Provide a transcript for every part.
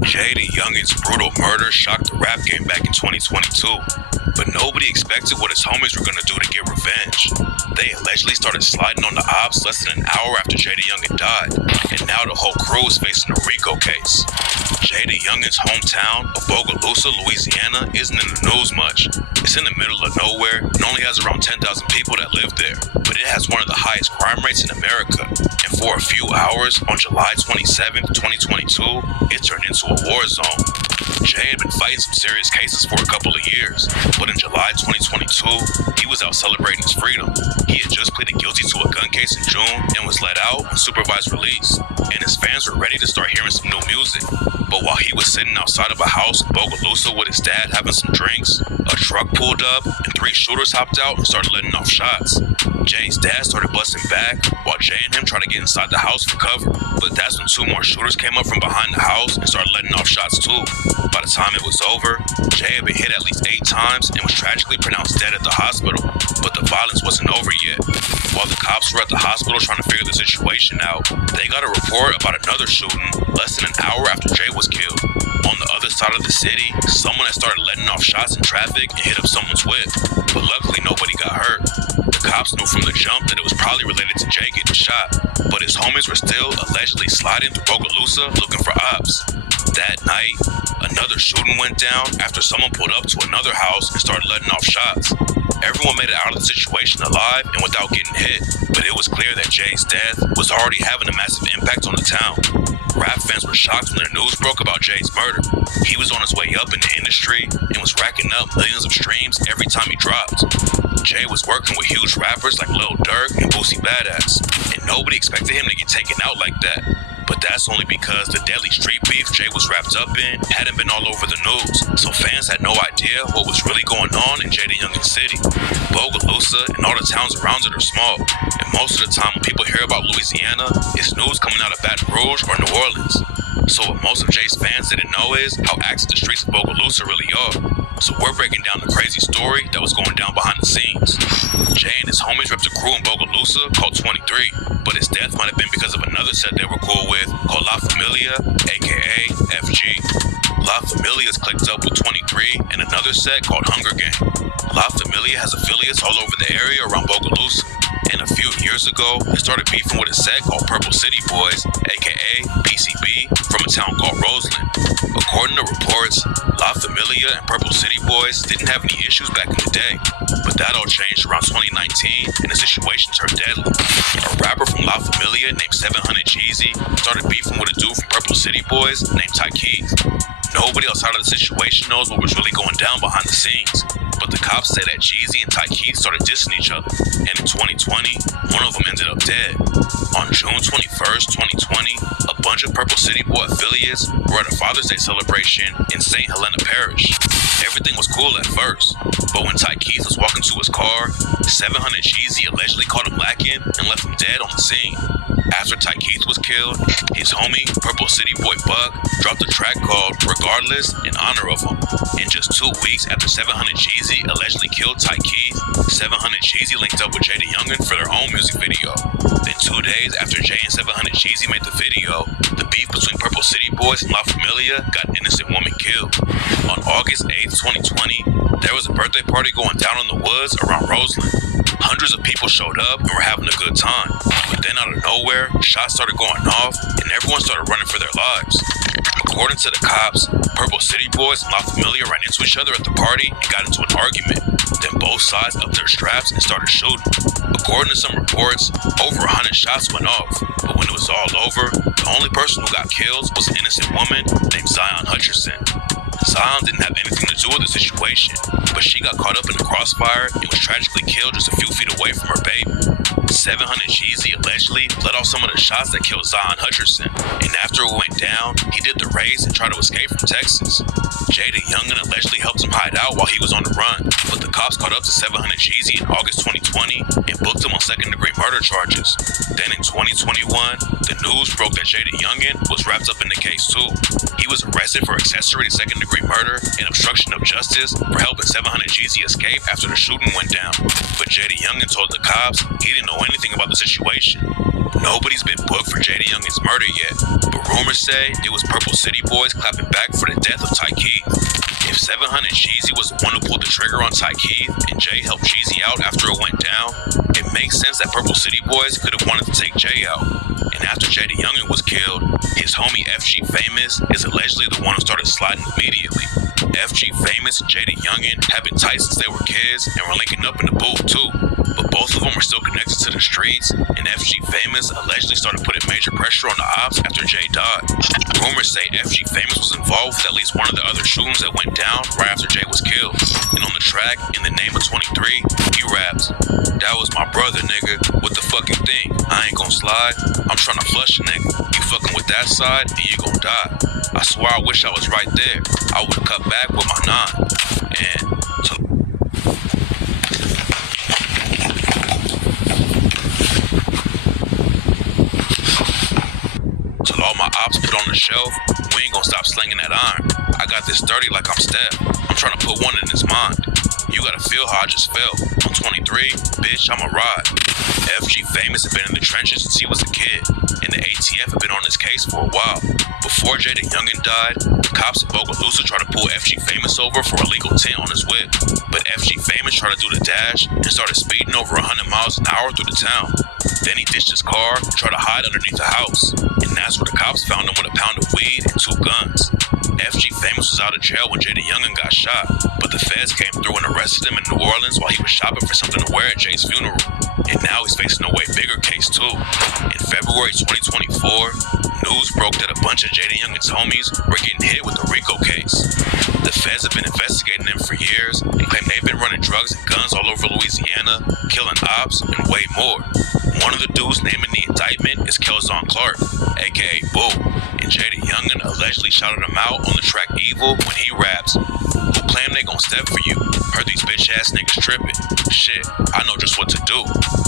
Youngin's brutal murder shocked the rap game back in 2022, but nobody expected what his homies were gonna do to get revenge. They allegedly started sliding on the ops less than an hour after Youngin died, and now the whole crew is facing a RICO case. Youngin's hometown of Bogalusa, Louisiana isn't in the news much. It's in the middle of nowhere and only has around 10,000 people that live there, but it has one of the highest crime rates in America. And for a few hours on July 27th, 2022, it turned into a war zone. Jay had been fighting some serious cases for a couple of years, but in July 2022, he was out celebrating his freedom. He had just pleaded guilty to a gun case in June and was let out on supervised release, and his fans were ready to start hearing some new music. But while he was sitting outside of a house in Bogalusa with his dad having some drinks, a truck pulled up and 3 shooters hopped out and started letting off shots. Jay's dad started busting back while Jay and him tried to get inside the house for cover, but that's when 2 more shooters came up from behind the house and started letting off shots too. By the time it was over, Jay had been hit at least 8 times and was tragically pronounced dead at the hospital, but the violence wasn't over yet. While the cops were at the hospital trying to figure the situation out, they got a report about another shooting less than an hour after Jay was killed. On the other side of the city, someone had started letting off shots in traffic and hit up someone's whip, but luckily nobody got hurt. The cops knew from the jump that it was probably related to Jay getting shot, but his homies were still allegedly sliding through Bogalusa looking for ops. That night, another shooting went down after someone pulled up to another house and started letting off shots. Everyone made it out of the situation alive and without getting hit, but it was clear that Jay's death was already having a massive impact on the town. Rap fans were shocked when the news broke about Jay's murder. He was on his way up in the industry and was racking up millions of streams every time he dropped. Jay was working with huge rappers like Lil Durk and B.BliCCY Badass, and nobody expected him to get taken out like that. But that's only because the deadly street beef Jay was wrapped up in hadn't been all over the news, so fans had no idea what was really going on in Youngin City. Bogalusa and all the towns around it are small, and most of the time when people hear about Louisiana, it's news coming out of Baton Rouge or New Orleans. So what most of Jay's fans didn't know is how active the streets of Bogalusa really are. So we're breaking down the crazy story that was going down behind the scenes. Jay and his homies ripped a crew in Bogalusa called 23, but his death might have been because of another set they were cool with called La Familia, aka FG. La Familia is clicked up with 23 and another set called Hunger Gang. La Familia has affiliates all over the area around Bogalusa, and a few years ago, they started beefing with a set called Purple City Boys, aka PCB, from a town called Roseland. According to reports, La Familia and Purple City Boys didn't have any issues back in the day, but that all changed around 2019 and the situation turned deadly. A rapper from La Familia named 700Jeezy started beefing with a dude from Purple City Boys named Ty Keith. Nobody outside of the situation knows what was really going down behind the scenes, but the cops say that Jeezy and Ty Keith started dissing each other, and in 2020, one of them ended up dead. On June 21st, 2020, a bunch of Purple City Boy affiliates were at a Father's Day celebration in St. Helena Parish. Everything was cool at first, but when Ty Keith was walking to his car, 700Jeezy allegedly caught him lacking and left him dead on the scene. After Ty Keith was killed, his homie, Purple City Boy Buck, dropped a track called Regardless in honor of him. And just 2 weeks after 700Jeezy allegedly killed Ty Keith, 700Jeezy linked up with Jay Youngin for their own music video. Then 2 days after Jay and 700Jeezy made the video, the beef between Purple City Boys and La Familia got an innocent woman killed. On August 8th, 2020, there was a birthday party going down in the woods around Roseland. Hundreds of people showed up and were having a good time, but then out of nowhere, shots started going off and everyone started running for their lives. According to the cops, Purple City Boys and La Familia ran into each other at the party and got into an argument. Then both sides upped their straps and started shooting. According to some reports, over 100 shots went off, but when it was all over, the only person who got killed was an innocent woman named Zion Hutcherson. Zion didn't have anything to do with the situation, but she got caught up in the crossfire and was tragically killed just a few feet away from her baby. 700Jeezy allegedly let off some of the shots that killed Zion Hutcherson, and after it went down, he did the race and tried to escape from Texas. Jay Youngin allegedly helped him hide out while he was on the run, but the cops caught up to 700Jeezy in August 2020 and booked him on second-degree murder charges. Then in 2021, the news broke that Jay Youngin was wrapped up in the case too. He was arrested for accessory to second-degree murder and obstruction of justice for helping 700Jeezy escape after the shooting went down. But Jay Youngin told the cops he didn't know anything about the situation. Nobody's been booked for Jada Youngin's murder yet, but rumors say it was Purple City boys clapping back for the death of Ty Keith. If 700 Jeezy was the one who pulled the trigger on Ty Keith and Jay helped Jeezy out after it went down, it makes sense that Purple City boys could have wanted to take Jay out. And after Jada Youngin was killed, his homie FG Famous is allegedly the one who started sliding immediately. FG Famous and Jada Youngin have been tight since they were kids and were linking up in the booth too. But both of them were still connected to the streets, and FG Famous allegedly started putting major pressure on the ops after Jay died. Rumors say FG Famous was involved with at least one of the other shootings that went down right after Jay was killed. And on the track, In the Name of 23, he raps, "That was my brother, nigga. What the fucking thing? I ain't gon' slide. I'm tryna flush a nigga. You fucking with that side, and you gon' die. I swear I wish I was right there. I would've cut back with my 9. And till all my ops put on the shelf, we ain't gon' stop slinging that iron. I got this 30 like I'm Steph. I'm tryna put one in his mind. You gotta feel how I just felt. I'm 23, bitch, I'ma ride." FG Famous had been in the trenches since he was a kid, and the ATF had been on his case for a while. Before Jada Youngin died, the cops in Bogalusa tried to pull FG Famous over for a legal tint on his whip, but FG Famous tried to do the dash and started speeding over 100 miles an hour through the town. Then he ditched his car and tried to hide underneath a house, and that's where the cops found him with a pound of weed and 2 guns. FG Famous was out of jail when Jada Youngin got shot, but the feds came through and arrested him in New Orleans while he was shopping for something to wear at Jay's funeral. And now he's facing a way bigger case too. In February 2024, news broke that a bunch of Jada Youngin's homies were getting hit with the RICO case. The feds have been investigating them for years and claim they've been running drugs and guns all over Louisiana, killing ops, and way more. One of the dudes named in the indictment is Kelzon Clark, aka Boo, and Jada Youngin allegedly shouted him out on the track Evil when he raps, "Who claim they gon' step for you? Heard these bitch ass niggas tripping. Shit, I know just what to do.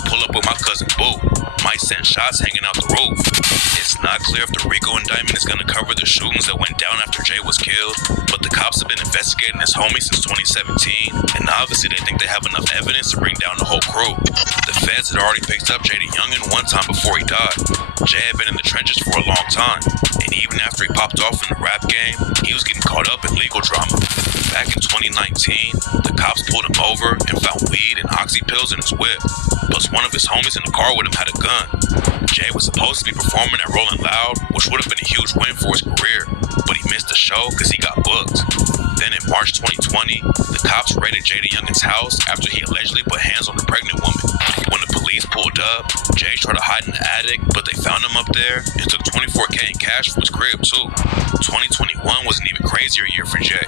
Pull up with my cousin Boo. Might send shots hanging out the roof." It's not clear if the RICO indictment is gonna cover the shootings that went down after Jay was killed, but the cops have been investigating his homie since 2017, and obviously they think they have enough evidence to bring down the whole crew. The feds had already picked up Jada Youngin one time before he died. Jay had been in the trenches for a long time, and even after he popped off in the rap game, he was getting caught up in legal drama. Back in 2019, the cops pulled him over and found weed and oxy pills in his whip, plus one of his homies in the car with him had a gun. Jay was supposed to be performing at Rolling Loud, which would have been a huge win for his career, but he missed the show because he got booked. Then in March 2020, the cops raided Jada Youngin's house after he allegedly put hands on the pregnant woman. When the police pulled up, Jay tried to hide in the attic, but they found him up there and took $24K in cash from his crib too. 2021 was an even crazier year for Jay.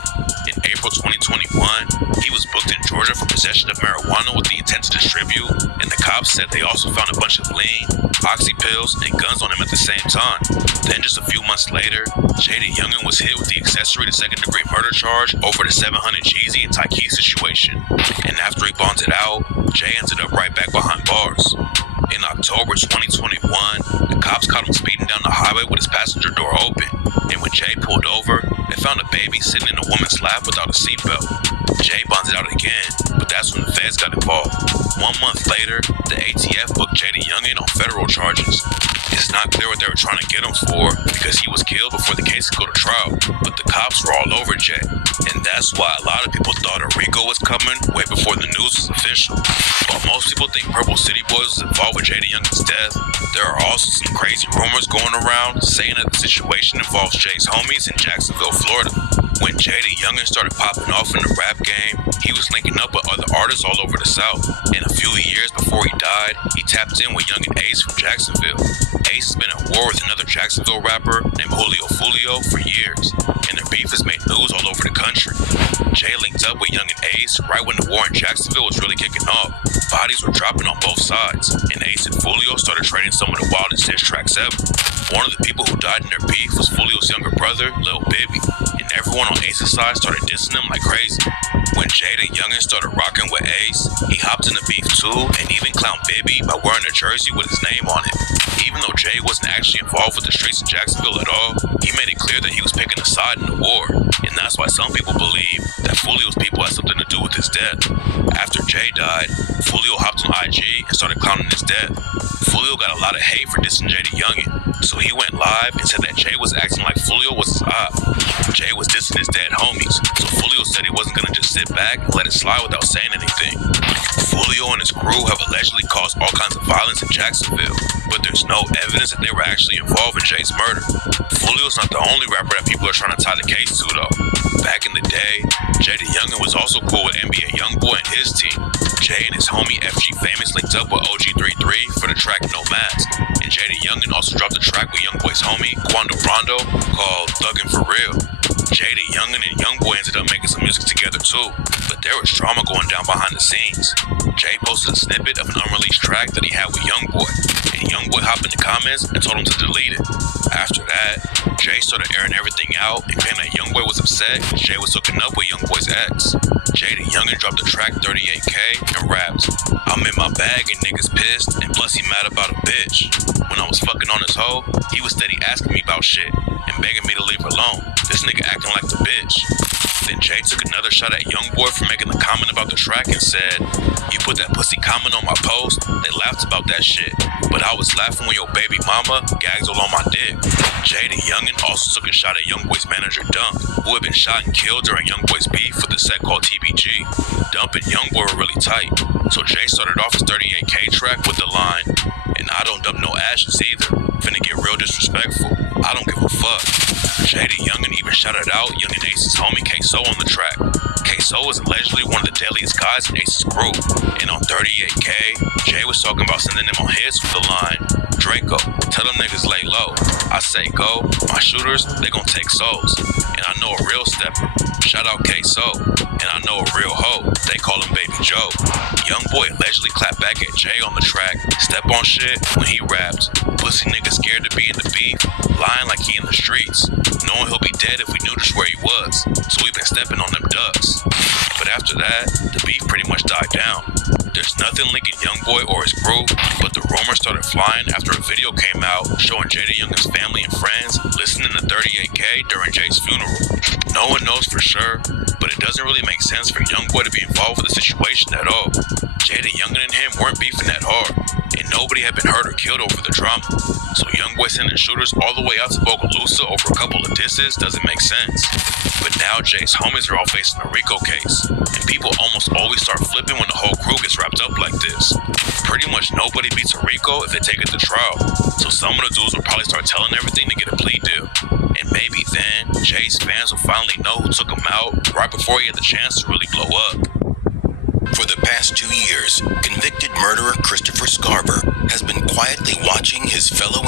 In April 2021, he was booked in Georgia for possession of marijuana with the intent to distribute, and the cops said they also found a bunch of lean, oxy pills, and guns on him at the same time. Then just a few months later, Jada Youngin was hit with the accessory to second-degree murder charge over the 700 Jeezy and Ty Keith situation. And after he bonded out, Jay ended up right back behind bars. In October 2021, the cops caught him speeding down the highway with his passenger door open. And when Jay pulled over, they found a baby sitting in a woman's lap without a seatbelt. Jay bonded out again, but that's when the feds got involved. 1 month later, the ATF booked Jada Youngin on federal charges. It's not clear what they were trying to get him for because he was killed before the case could go to trial, but the cops were all over Jay. And that's why a lot of people thought a RICO was coming way before the news was official. While most people think Purple City Boys was involved with Jada Youngin's death, there are also some crazy rumors going around saying that the situation involves Jay's homies in Jacksonville, Florida. When Jada Youngin started popping off in the rap game, he was linking up with other artists all over the South. And a few years before he died, he tapped in with Youngin Ace from Jacksonville. Ace has been at war with another Jacksonville rapper named Julio Fulio for years, and their beef has made news all over the country. Jay linked up with Youngin Ace right when the war in Jacksonville was really kicking off. Bodies were dropping on both sides, and Ace and Fulio started trading some of the wildest diss tracks ever. One of the people who died in their beef was Fulio's younger brother, Lil Bibby, and everyone on Ace's side started dissing him like crazy. When Jada Youngin started rocking with Ace, he hopped in the beef too, and even clowned Bibby by wearing a jersey with his name on it. Even though Jay wasn't actually involved with the streets in Jacksonville at all, he made it clear that he was picking a side in the war, and that's why some people believe that Fulio's people had something to do with his death. After Jay died, Fulio hopped on IG and started clowning his death. Fulio got a lot of hate for dissing Jay the Youngin, so he went live and said that Jay was acting like Fulio was his op. Jay was dissing his dead homies, so Fulio said he wasn't gonna just sit back and let it slide without saying anything. Fulio and his crew have allegedly caused all kinds of violence in Jacksonville, but there's no evidence that they were actually involved in Jay's murder. Fulio's not the only rapper that people are trying to tie the case to, though. Back in the day, Jay the Youngin was also cool with NBA Youngboy and his team. Jay and his homie FG Famous linked up with OG33 for the track No Mask, and Jay the Youngin also dropped a track with Youngboy's homie Quando Rondo called Thuggin' For Real. Jay the Youngin and Youngboy ended up making some music together too, but there was drama going down behind the scenes. Jay posted a snippet of an unreleased track that he had with Youngboy, and Youngboy hopped in the comments and told him to delete it. After that, Jay started airing everything out and claimed that Youngboy was upset because Jay was hooking up with Youngboy's ex. Jay the Youngin dropped the track 38K and rapped, "I'm in my bag and niggas pissed, and plus he mad about a bitch. When I was fucking on his hoe, he was steady asking me about shit and begging me to leave her alone. This nigga acting like the bitch." Then Jay took another shot at Youngboy for making the comment about the track and said, "You put that pussy comment on my post, they laughed about that shit, but I was laughing when your baby mama gags all on my dick." Jay the Youngin also took a shot at Youngboy's manager Dump, who had been shot and killed during Youngboy's beef with the set called TBG. Dump and Youngboy were really tight, so Jay started off his 38K track with the line, "And I don't dump no ashes either, finna get real disrespectful, I don't give a fuck." Jay the Youngin even shouted out Youngin Ace's homie K-So on the track. K-So is allegedly one of the deadliest guys in Ace's crew, and on 38K, Jay was talking about sending them on hits with the line, "Draco, tell them niggas lay low. I say go, my shooters, they gon' take souls. And I know a real stepper, shout out K-So. And I know a real hoe, they call him Baby Joe." Youngboy allegedly clapped back at Jay on the track, "Step on shit," when he rapped, "Pussy nigga scared to be in the beef, lying like he in the streets, knowing he'll be dead if we knew just where he was, so we been stepping on them ducks." But after that, the beef pretty much died down. There's nothing linking Youngboy or his crew, but the rumors started flying after a video came out showing Jay the Youngin's family and friends listening to 38K during Jay's funeral. No one knows for sure, but it doesn't really make sense for Youngboy to be involved with the situation at all. Jay the Youngin and him weren't beefing that hard, and nobody had been hurt or killed over the drama. So Youngboy sending shooters all the way out to Bogalusa over a couple of disses doesn't make sense. But now Jay's homies are all facing a RICO case, and people almost always start flipping when the whole crew gets wrapped up like this. Pretty much nobody beats a RICO if they take it to trial, so some of the dudes will probably start telling everything to get a plea deal. And maybe then, Jay's fans will finally know who took him out right before he had the chance to really blow up. For the past 2 years, convicted murderer Christopher Scarver has been quietly watching his fellow